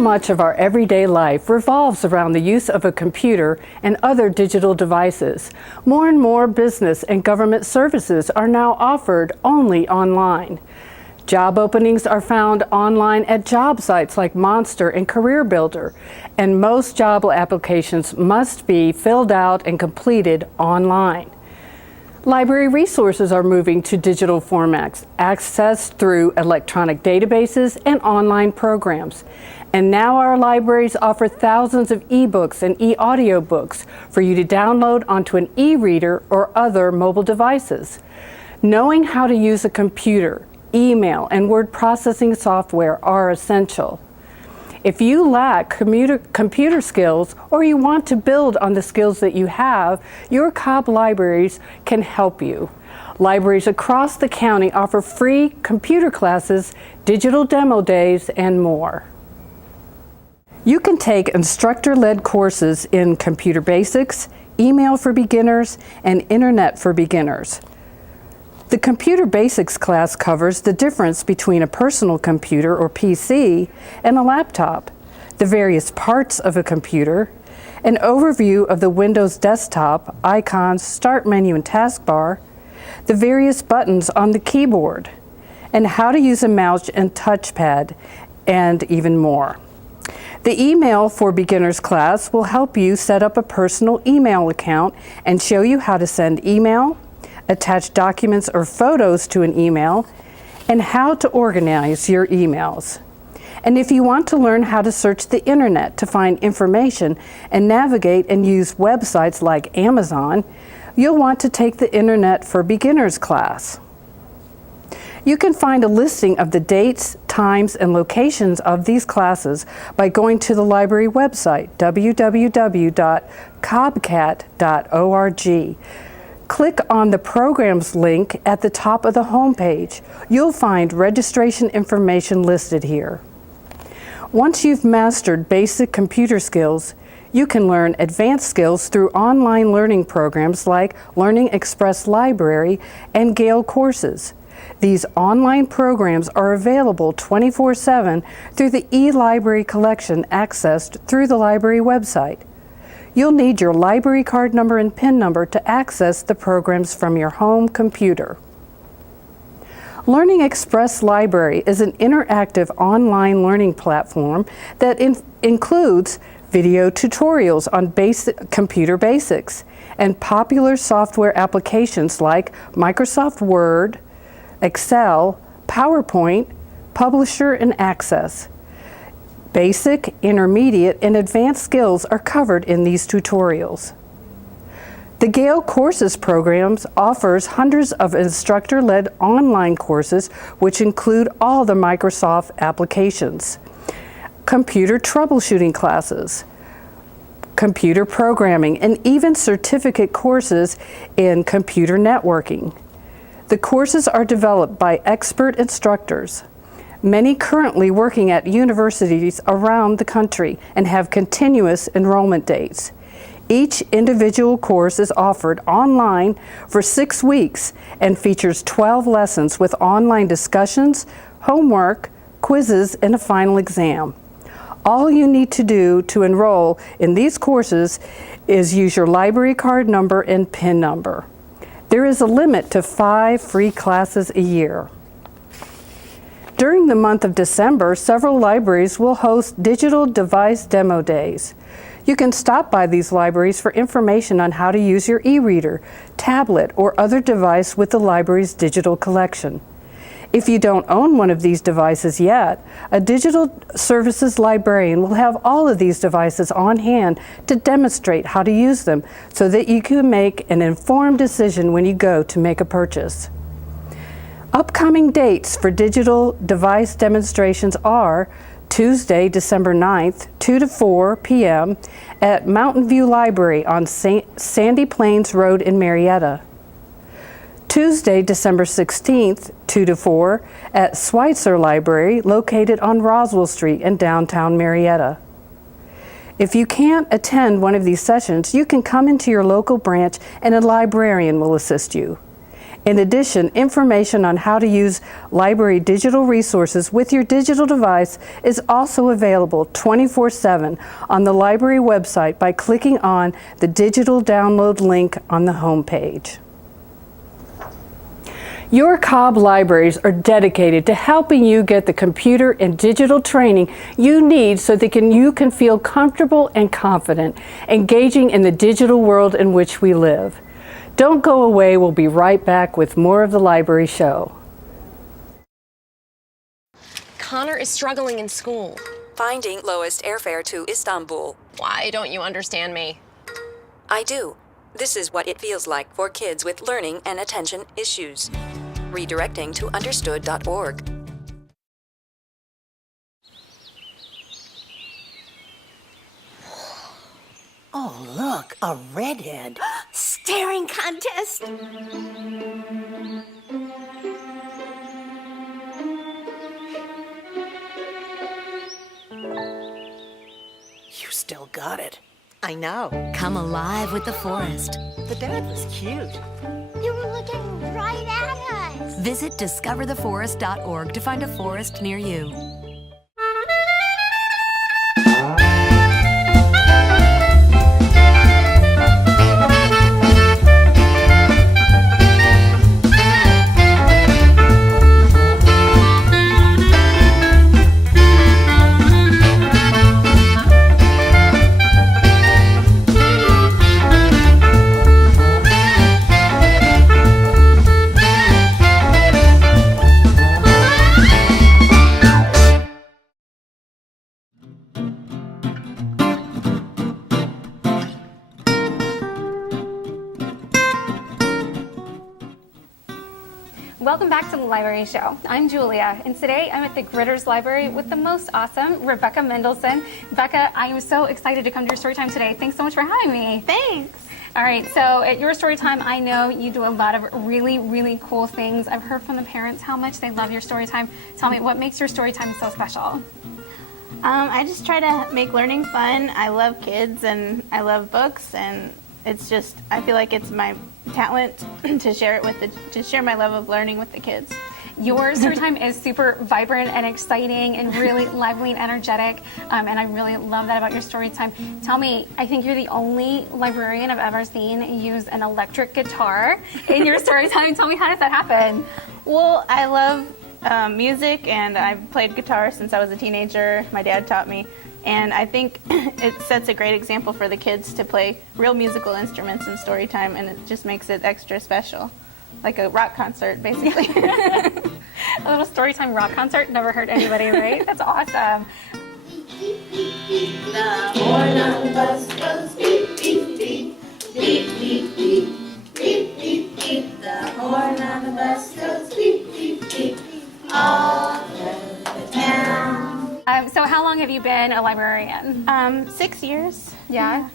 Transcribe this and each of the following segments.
much of our everyday life revolves around the use of a computer and other digital devices. More and more business and government services are now offered only online. Job openings are found online at job sites like Monster and Career Builder, and most job applications must be filled out and completed online. Library resources are moving to digital formats, accessed through electronic databases and online programs. And now our libraries offer thousands of ebooks and e-audio books for you to download onto an e-reader or other mobile devices. Knowing how to use a computer, email, and word processing software are essential. If you lack computer skills or you want to build on the skills that you have, your Cobb libraries can help you. Libraries across the county offer free computer classes, digital demo days, and more. You can take instructor-led courses in computer basics, email for beginners, and internet for beginners. The Computer Basics class covers the difference between a personal computer or PC and a laptop, the various parts of a computer, an overview of the Windows desktop, icons, start menu and taskbar, the various buttons on the keyboard, and how to use a mouse and touchpad, and even more. The Email for Beginners class will help you set up a personal email account and show you how to send email, attach documents or photos to an email, and how to organize your emails. And if you want to learn how to search the internet to find information and navigate and use websites like Amazon, you'll want to take the Internet for Beginners class. You can find a listing of the dates, times, and locations of these classes by going to the library website, www.cobbcat.org. Click on the Programs link at the top of the home page. You'll find registration information listed here. Once you've mastered basic computer skills, you can learn advanced skills through online learning programs like Learning Express Library and Gale courses. These online programs are available 24/7 through the e-library collection accessed through the library website. You'll need your library card number and PIN number to access the programs from your home computer. Learning Express Library is an interactive online learning platform that includes video tutorials on computer basics and popular software applications like Microsoft Word, Excel, PowerPoint, Publisher, and Access. Basic, intermediate, and advanced skills are covered in these tutorials. The Gale Courses programs offers hundreds of instructor-led online courses which include all the Microsoft applications, computer troubleshooting classes, computer programming, and even certificate courses in computer networking. The courses are developed by expert instructors, many currently working at universities around the country and have continuous enrollment dates. Each individual course is offered online for 6 weeks and features 12 lessons with online discussions, homework, quizzes, and a final exam. All you need to do to enroll in these courses is use your library card number and PIN number. There is a limit to 5 free classes a year. During the month of December, several libraries will host digital device demo days. You can stop by these libraries for information on how to use your e-reader, tablet, or other device with the library's digital collection. If you don't own one of these devices yet, a digital services librarian will have all of these devices on hand to demonstrate how to use them so that you can make an informed decision when you go to make a purchase. Upcoming dates for digital device demonstrations are Tuesday, December 9th, 2 to 4 p.m. at Mountain View Library on Sandy Plains Road in Marietta. Tuesday, December 16th, 2 to 4 at Schweitzer Library located on Roswell Street in downtown Marietta. If you can't attend one of these sessions, you can come into your local branch and a librarian will assist you. In addition, information on how to use library digital resources with your digital device is also available 24/7 on the library website by clicking on the digital download link on the home page. Your Cobb libraries are dedicated to helping you get the computer and digital training you need so that you can feel comfortable and confident engaging in the digital world in which we live. Don't go away, we'll be right back with more of the Library Show. Connor is struggling in school. Finding lowest airfare to Istanbul. Why don't you understand me? I do. This is what it feels like for kids with learning and attention issues. Redirecting to understood.org. Oh, look, a redhead. Staring contest. You still got it. I know. Come alive with the forest. The dad was cute. You were looking right at us. Visit discovertheforest.org to find a forest near you. Welcome back to the Library Show. I'm Julia, and today I'm at the Gritters Library with the most awesome Rebecca Mendelson. Rebecca, I am so excited to come to your story time today. Thanks so much for having me. Thanks. All right, so at your story time, I know you do a lot of really, really cool things. I've heard from the parents how much they love your story time. Tell me, what makes your story time so special? I just try to make learning fun. I love kids and I love books, and it's just, I feel like it's my talent to share it with to share my love of learning with the kids. Your story time is super vibrant and exciting and really lively and energetic, and I really love that about your story time. Tell me, I think you're the only librarian I've ever seen use an electric guitar in your story time. Tell me, how does that happen? Well, I love music, and I've played guitar since I was a teenager. My dad taught me, and I think it sets a great example for the kids to play real musical instruments in story time, and it just makes it extra special. Like a rock concert, basically. A little story time rock concert. Never heard anybody, right? That's awesome. The horn on the bus goes beep, beep, beep, beep, beep, beep, beep, beep, beep. The horn on the bus goes beep, beep, beep, all through the town. So how long have you been a librarian? 6 years. Yeah?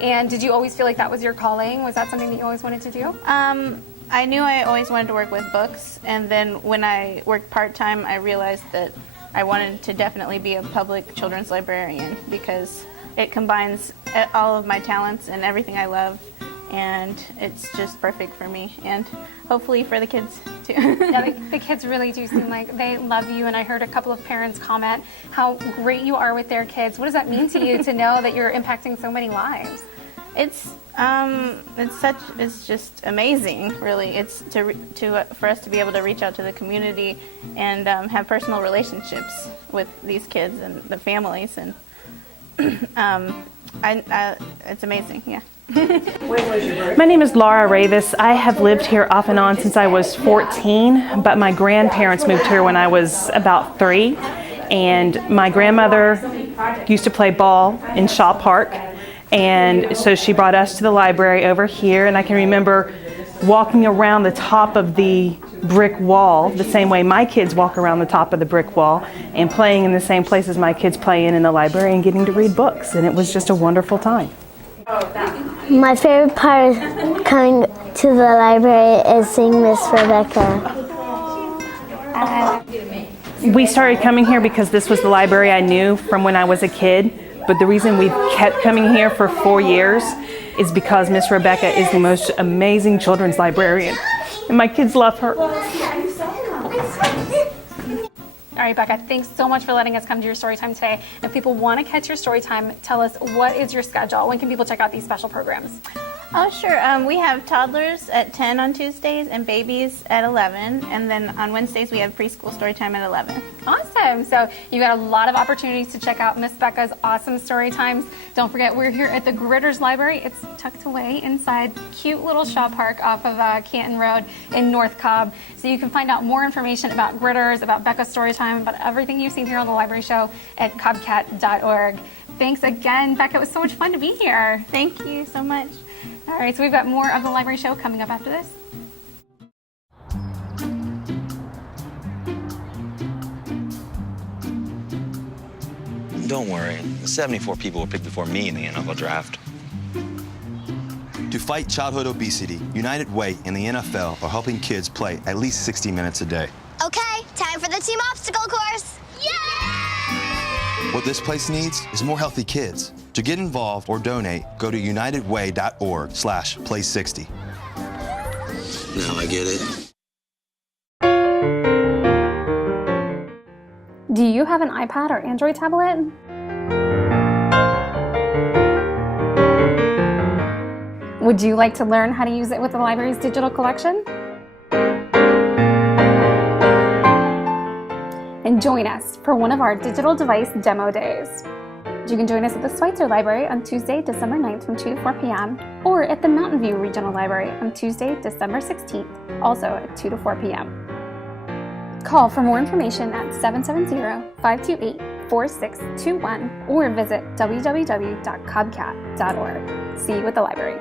And did you always feel like that was your calling? Was that something that you always wanted to do? I knew I always wanted to work with books, and then when I worked part-time, I realized that I wanted to definitely be a public children's librarian because it combines all of my talents and everything I love, and it's just perfect for me, and hopefully for the kids too. Yeah, the kids really do seem like they love you, and I heard a couple of parents comment how great you are with their kids. What does that mean to you to know that you're impacting so many lives? It's just amazing, really. It's for us to be able to reach out to the community and have personal relationships with these kids and the families, and it's amazing. Yeah. My name is Laura Ravis. I have lived here off and on since I was 14, but my grandparents moved here when I was about 3, and my grandmother used to play ball in Shaw Park. And so she brought us to the library over here, and I can remember walking around the top of the brick wall the same way my kids walk around the top of the brick wall, and playing in the same places my kids play in the library and getting to read books, and it was just a wonderful time. My favorite part of coming to the library is seeing Miss Rebecca. We started coming here because this was the library I knew from when I was a kid. But the reason we've kept coming here for 4 years is because Miss Rebecca is the most amazing children's librarian And my kids love her. All right, Becca, thanks so much for letting us come to your story time today. If people want to catch your story time, tell us, what is your schedule? When can people check out these special programs? Oh, sure. We have toddlers at 10 on Tuesdays and babies at 11. And then on Wednesdays, we have preschool story time at 11. Awesome. So you got a lot of opportunities to check out Miss Becca's awesome story times. Don't forget, we're here at the Gritters Library. It's tucked away inside cute little Shaw Park off of Canton Road in North Cobb. So you can find out more information about Gritters, about Becca's story time, about everything you've seen here on the library show at cobbcat.org. Thanks again, Becca. It was so much fun to be here. Thank you so much. All right, so we've got more of the library show coming up after this. Don't worry, the 74 people were picked before me in the NFL draft. To fight childhood obesity, United Way and the NFL are helping kids play at least 60 minutes a day. Okay, time for the team obstacle course. Yay! What this place needs is more healthy kids. To get involved or donate, go to unitedway.org/play60. Now I get it. Do you have an iPad or Android tablet? Would you like to learn how to use it with the library's digital collection? And join us for one of our digital device demo days. You can join us at the Schweitzer Library on Tuesday, December 9th from 2 to 4 p.m. or at the Mountain View Regional Library on Tuesday, December 16th, also at 2 to 4 p.m. Call for more information at 770-528-4621 or visit www.cobbcat.org. See you at the library.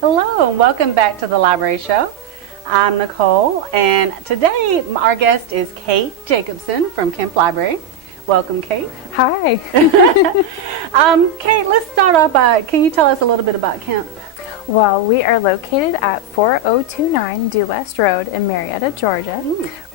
Hello, and welcome back to the Library Show. I'm Nicole, and today our guest is Kate Jacobson from Kemp Library. Welcome, Kate. Hi. Kate, let's start off by, can you tell us a little bit about Kemp? Well, we are located at 4029 Due West Road in Marietta, Georgia.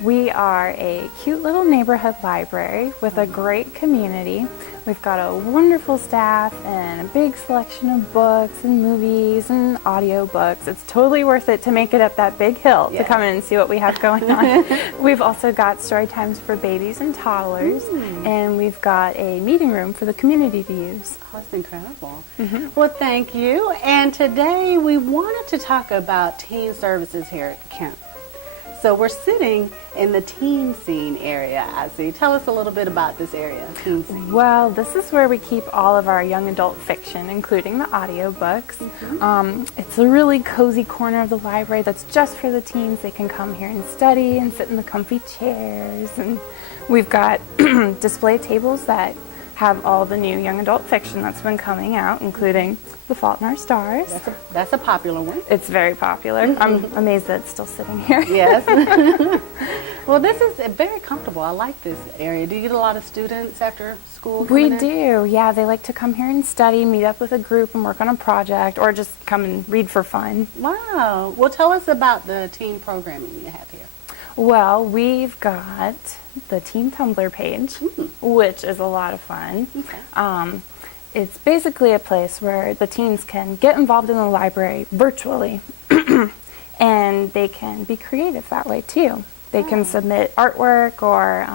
We are a cute little neighborhood library with a great community. We've got a wonderful staff and a big selection of books and movies and audiobooks. It's totally worth it to make it up that big hill to come in and see what we have going on. We've also got story times for babies and toddlers, and we've got a meeting room for the community to use. Oh, that's incredible. Well, thank you. And today we wanted to talk about teen services here at Kemp. So we're sitting in the teen scene area, I see. Tell us a little bit about this area, teen scene. Well, this is where we keep all of our young adult fiction, including the audiobooks. It's a really cozy corner of the library that's just for the teens. They can come here and study and sit in the comfy chairs. And we've got display tables that have all the new young adult fiction that's been coming out, including The Fault in Our Stars. That's a popular one. It's very popular. I'm amazed that it's still sitting here. Yes. Well, this is very comfortable. I like this area. Do you get a lot of students after school? We do, yeah. They like to come here and study, meet up with a group and work on a project, or just come and read for fun. Wow. Well, tell us about the teen programming you have here. Well, we've got the Teen Tumblr page, which is a lot of fun. It's basically a place where the teens can get involved in the library virtually, and they can be creative that way too. They can submit artwork or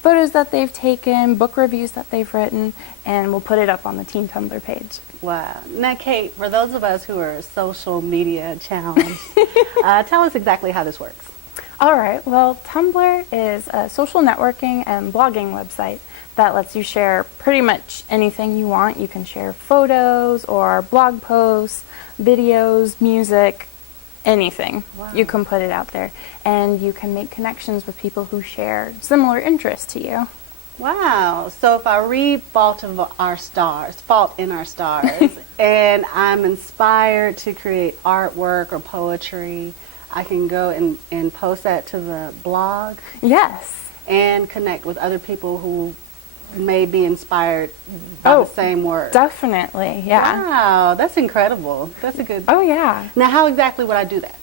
photos that they've taken, book reviews that they've written, and we'll put it up on the Teen Tumblr page. Wow. Now, Kate, for those of us who are social media challenged, tell us exactly how this works. All right, well, Tumblr is a social networking and blogging website that lets you share pretty much anything you want. You can share photos or blog posts, videos, music, anything. Wow. You can put it out there, and you can make connections with people who share similar interests to you. Wow. So if I read Fault in Our Stars, and I'm inspired to create artwork or poetry, I can go and post that to the blog? Yes. And connect with other people who may be inspired by the same work. Definitely, yeah. Wow, that's incredible. That's a good... Oh, yeah. Now, how exactly would I do that?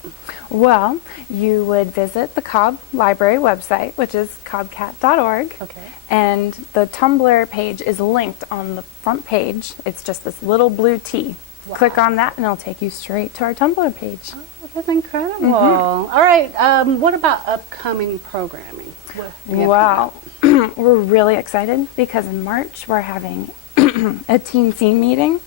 Well, you would visit the Cobb Library website, which is cobbcat.org. Okay. And the Tumblr page is linked on the front page. It's just this little blue T. Click on that and it'll take you straight to our Tumblr page. Oh, that's incredible. All right, what about upcoming programming? Wow. We're really excited because in March we're having a teen scene meeting,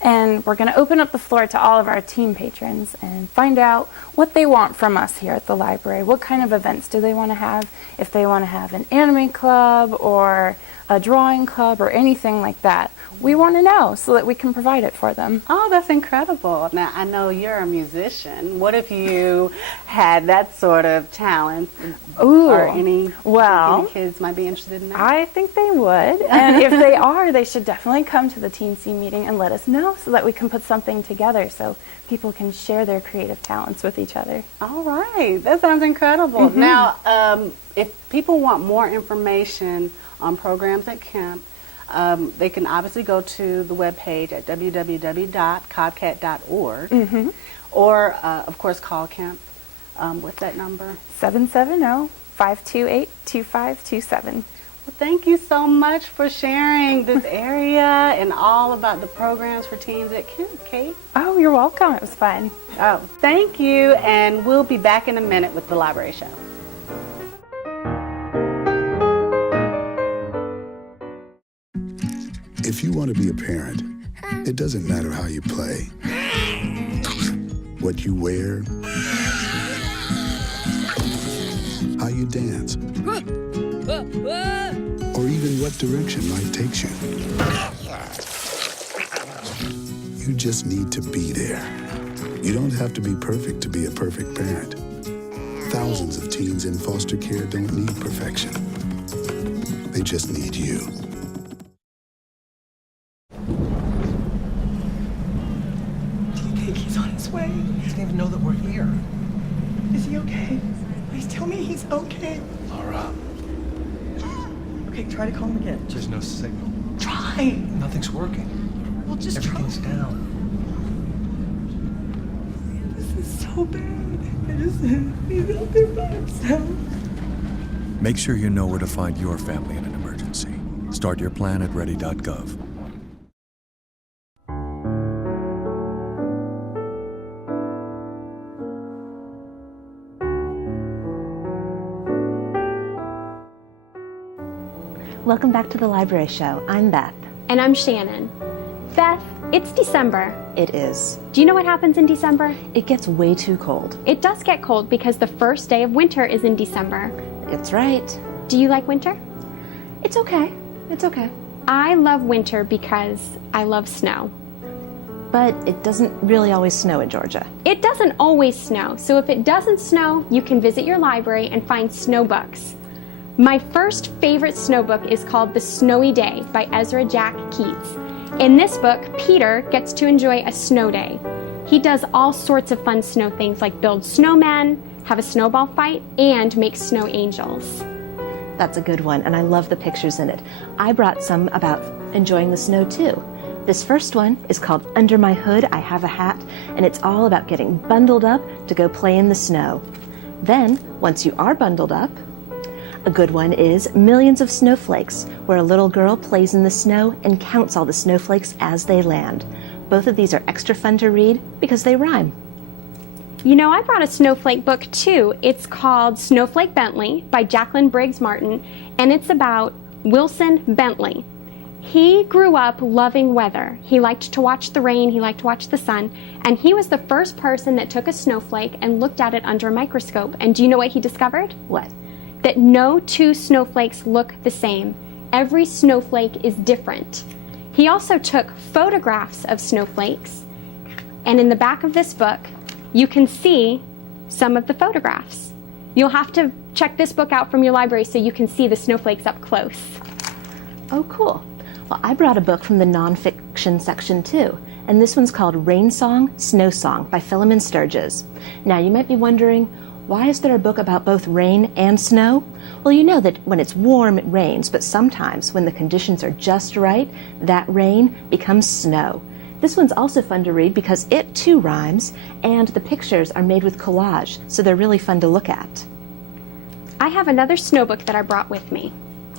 and we're going to open up the floor to all of our teen patrons and find out what they want from us here at the library. What kind of events do they want to have? If they want to have an anime club or a drawing club or anything like that, we want to know so that we can provide it for them. Oh, that's incredible. Now, I know you're a musician. What if you had that sort of talent? Ooh, or any kids might be interested in that? I think they would. And if they are, they should definitely come to the Teen Scene meeting and let us know so that we can put something together so people can share their creative talents with each other. All right. That sounds incredible. Now, if people want more information on programs at Kemp, they can obviously go to the webpage at www.cobbcat.org or, of course, call Kemp with that number. 770-528-2527. Well, thank you so much for sharing this area and all about the programs for teens at Kemp, Kate. Oh, you're welcome. It was fun. Oh, thank you. And we'll be back in a minute with the Library Show. If you want to be a parent, it doesn't matter how you play, what you wear, how you dance, or even what direction life takes you. You just need to be there. You don't have to be perfect to be a perfect parent. Thousands of teens in foster care don't need perfection. They just need you. He's on his way. He doesn't even know that we're here. Is he okay? Please tell me he's okay. Laura. Okay, try to call him again. There's no signal. Try. Nothing's working. Well, just Everything's down. This is so bad. He's out there by himself. Make sure you know where to find your family in an emergency. Start your plan at ready.gov. Welcome back to the Library Show. I'm Beth. And I'm Shannon. Beth, it's December. It is. Do you know what happens in December? It gets way too cold. It does get cold because the first day of winter is in December. It's right. Do you like winter? It's okay. It's okay. I love winter because I love snow. But it doesn't really always snow in Georgia. It doesn't always snow, so if it doesn't snow, you can visit your library and find snow books. My first favorite snow book is called The Snowy Day by Ezra Jack Keats. In this book, Peter gets to enjoy a snow day. He does all sorts of fun snow things like build snowmen, have a snowball fight, and make snow angels. That's a good one, and I love the pictures in it. I brought some about enjoying the snow too. This first one is called Under My Hood, I Have a Hat, and it's all about getting bundled up to go play in the snow. Then, once you are bundled up, a good one is Millions of Snowflakes, where a little girl plays in the snow and counts all the snowflakes as they land. Both of these are extra fun to read because they rhyme. You know, I brought a snowflake book too. It's called Snowflake Bentley by Jacqueline Briggs Martin, and it's about Wilson Bentley. He grew up loving weather. He liked to watch the rain, he liked to watch the sun, and he was the first person that took a snowflake and looked at it under a microscope. And do you know what he discovered? What? That no two snowflakes look the same. Every snowflake is different. He also took photographs of snowflakes, and in the back of this book, you can see some of the photographs. You'll have to check this book out from your library so you can see the snowflakes up close. Oh, cool. Well, I brought a book from the nonfiction section too, and this one's called Rain Song, Snow Song by Philemon Sturges. Now, you might be wondering, why is there a book about both rain and snow? Well, you know that when it's warm, it rains, but sometimes when the conditions are just right, that rain becomes snow. This one's also fun to read because it too rhymes, and the pictures are made with collage, so they're really fun to look at. I have another snow book that I brought with me.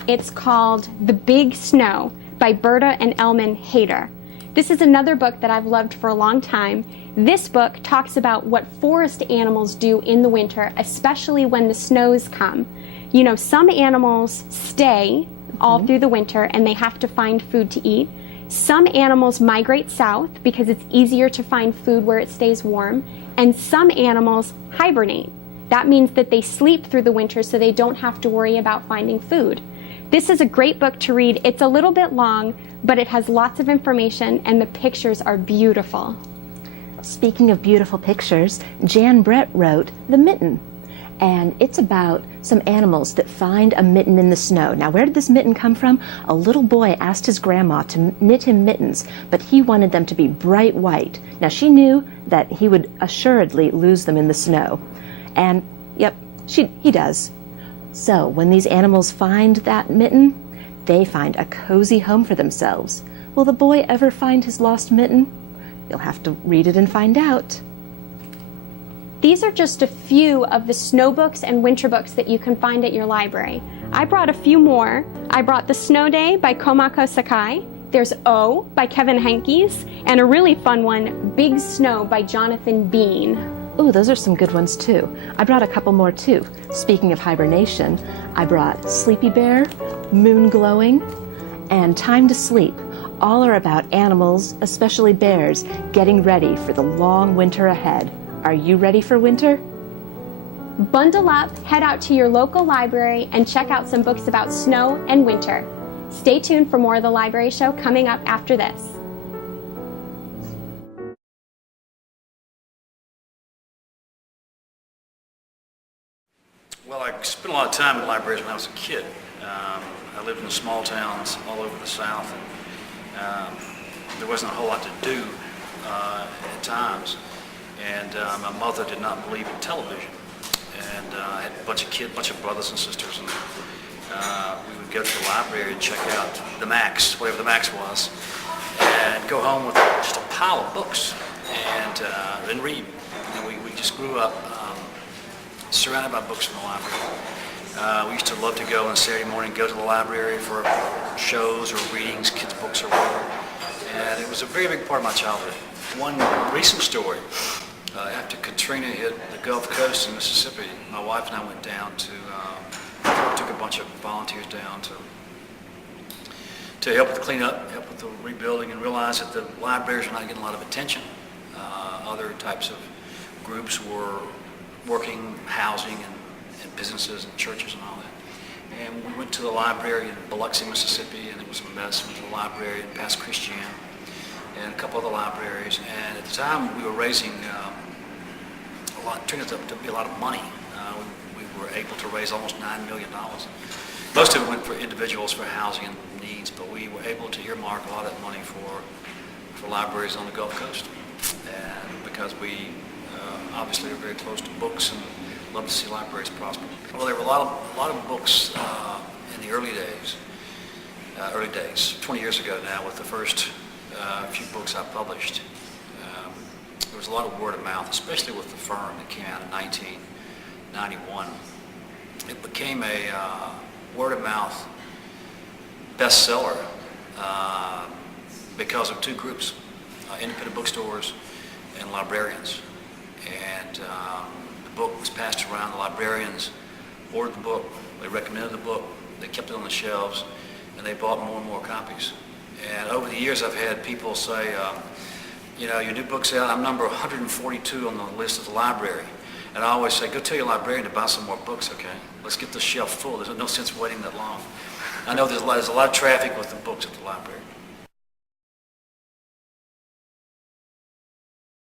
It's called The Big Snow by Berta and Elman Hader. This is another book that I've loved for a long time. This book talks about what forest animals do in the winter, especially when the snows come. You know, some animals stay all through the winter and they have to find food to eat. Some animals migrate south because it's easier to find food where it stays warm. And some animals hibernate. That means that they sleep through the winter so they don't have to worry about finding food. This is a great book to read. It's a little bit long, but it has lots of information and the pictures are beautiful. Speaking of beautiful pictures, Jan Brett wrote The Mitten. And it's about some animals that find a mitten in the snow. Now, where did this mitten come from? A little boy asked his grandma to knit him mittens, but he wanted them to be bright white. Now, she knew that he would assuredly lose them in the snow. And, yep, he does. So, when these animals find that mitten, they find a cozy home for themselves. Will the boy ever find his lost mitten? You'll have to read it and find out. These are just a few of the snow books and winter books that you can find at your library. I brought a few more. I brought The Snow Day by Komako Sakai. There's O by Kevin Henkes, and a really fun one, Big Snow by Jonathan Bean. Ooh, those are some good ones too. I brought a couple more too. Speaking of hibernation, I brought Sleepy Bear, Moon Glowing, and Time to Sleep. All are about animals, especially bears, getting ready for the long winter ahead. Are you ready for winter? Bundle up, head out to your local library, and check out some books about snow and winter. Stay tuned for more of the Library Show coming up after this. Well, I spent a lot of time in libraries when I was a kid. I lived in small towns all over the South, and there wasn't a whole lot to do at times. And my mother did not believe in television. And I had a bunch of brothers and sisters, and we would go to the library and check out the Max, whatever the Max was, and go home with just a pile of books and then read. And we just grew up surrounded by books in the library. We used to love to go on Saturday morning, go to the library for shows or readings, kids' books or whatever. And it was a very big part of my childhood. One recent story, after Katrina hit the Gulf Coast in Mississippi, my wife and I went down to, took a bunch of volunteers down to help with the cleanup, help with the rebuilding, and realized that the libraries were not getting a lot of attention. Other types of groups were working, housing, and businesses and churches and all that. And we went to the library in Biloxi, Mississippi, and it was a mess. We went to the library in Pass Christian and a couple other libraries. And at the time, we were raising a lot, turned out to be a lot of money. We were able to raise almost $9 million. Most of it went for individuals for housing and needs, but we were able to earmark a lot of that money for libraries on the Gulf Coast. And because we obviously are very close to books and love to see libraries prosper. Well, there were a lot of books in the early days, 20 years ago now, with the first few books I published. There was a lot of word of mouth, especially with The Firm that came out in 1991. It became a word of mouth bestseller because of two groups, independent bookstores and librarians. And the book was passed around. The librarians ordered the book, they recommended the book, they kept it on the shelves, and they bought more and more copies. And over the years I've had people say, you know, your new book's out, I'm number 142 on the list of the library. And I always say, go tell your librarian to buy some more books, okay? Let's get the shelf full. There's no sense waiting that long. I know there's a lot of traffic with the books at the library.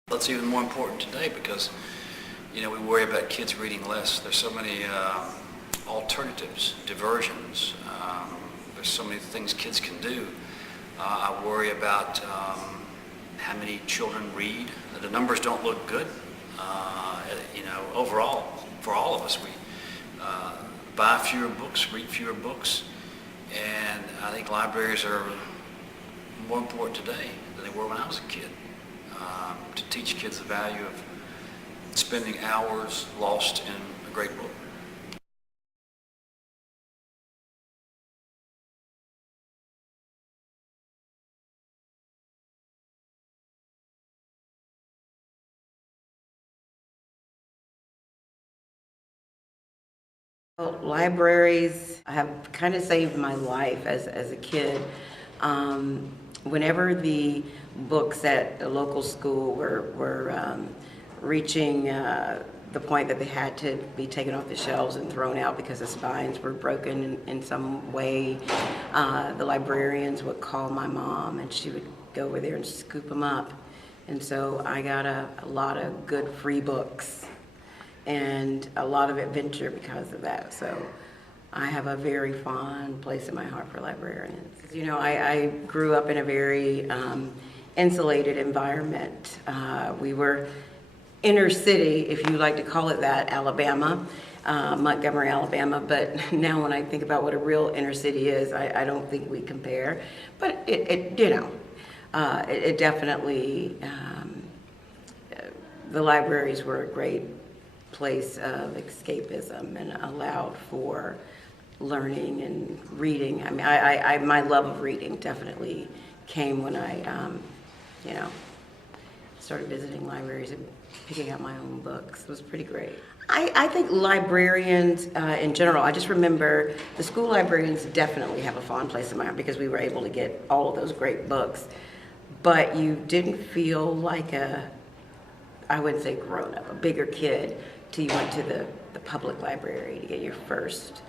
That's even more important today because, you know, we worry about kids reading less. There's so many alternatives, diversions. There's so many things kids can do. I worry about how many children read. The numbers don't look good. You know, overall, for all of us, we buy fewer books, read fewer books, and I think libraries are more important today than they were when I was a kid. To teach kids the value of spending hours lost in a great book. Well, libraries have kind of saved my life as a kid. Whenever the books at the local school were reaching the point that they had to be taken off the shelves and thrown out because the spines were broken in some way, the librarians would call my mom and she would go over there and scoop them up. And so I got a lot of good free books and a lot of adventure because of that. So I have a very fond place in my heart for librarians. You know, I grew up in a very insulated environment. We were inner city, if you like to call it that, Alabama, Montgomery, Alabama. But now when I think about what a real inner city is, I don't think we compare. But it definitely, the libraries were a great place of escapism and allowed for learning and reading. I mean, my love of reading definitely came when I, started visiting libraries and picking out my own books. It was pretty great. I think librarians in general, I just remember the school librarians definitely have a fond place in my heart because we were able to get all of those great books. But you didn't feel like I wouldn't say grown up, a bigger kid till you went to the public library to get your first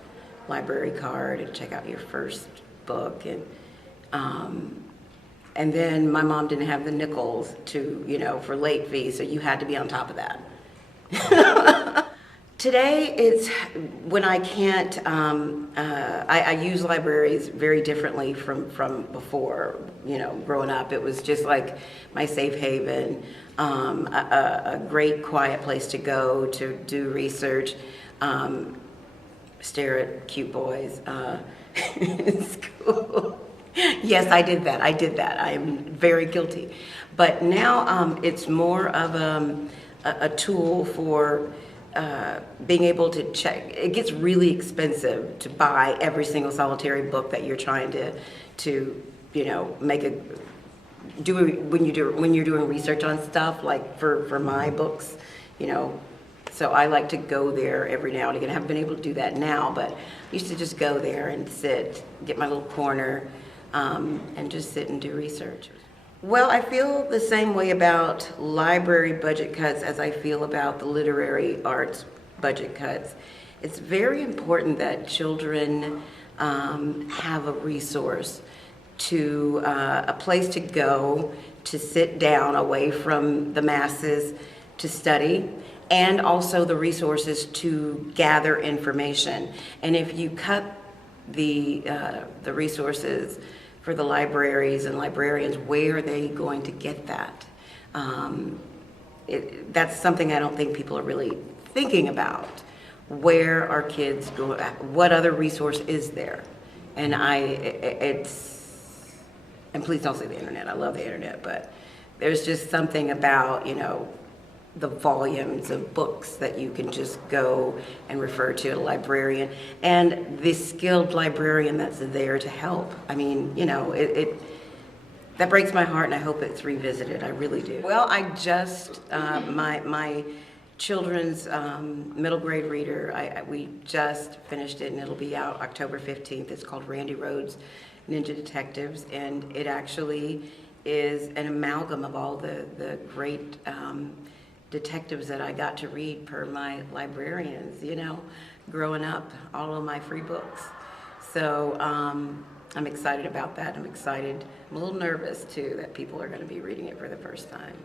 library card and check out your first book. And then my mom didn't have the nickels for late fees, so you had to be on top of that. Today, it's when I can't, I use libraries very differently from before, growing up. It was just like my safe haven, a great quiet place to go to do research, stare at cute boys in school. Yes, I did that. I am very guilty. But now it's more of a tool for being able to check. It gets really expensive to buy every single solitary book that you're trying to make when you're doing research on stuff, like for my books, So I like to go there every now and again. I haven't been able to do that now, but I used to just go there and sit, get my little corner, and just sit and do research. Well, I feel the same way about library budget cuts as I feel about the literary arts budget cuts. It's very important that children have a resource a place to go, to sit down away from the masses to study, and also the resources to gather information. And if you cut the resources for the libraries and librarians, where are they going to get that? That's something I don't think people are really thinking about. Where are kids going? What other resource is there? And and please don't say the internet. I love the internet, but there's just something about the volumes of books that you can just go and refer to a librarian, and the skilled librarian that's there to help. I mean, that breaks my heart, and I hope it's revisited. I really do. Well, I just my children's middle grade reader. We just finished it, and it'll be out October 15th. It's called Randy Rhoads' Ninja Detectives, and it actually is an amalgam of all the great detectives that I got to read per my librarians, growing up, all of my free books. So I'm excited about that. I'm a little nervous too that people are going to be reading it for the first time.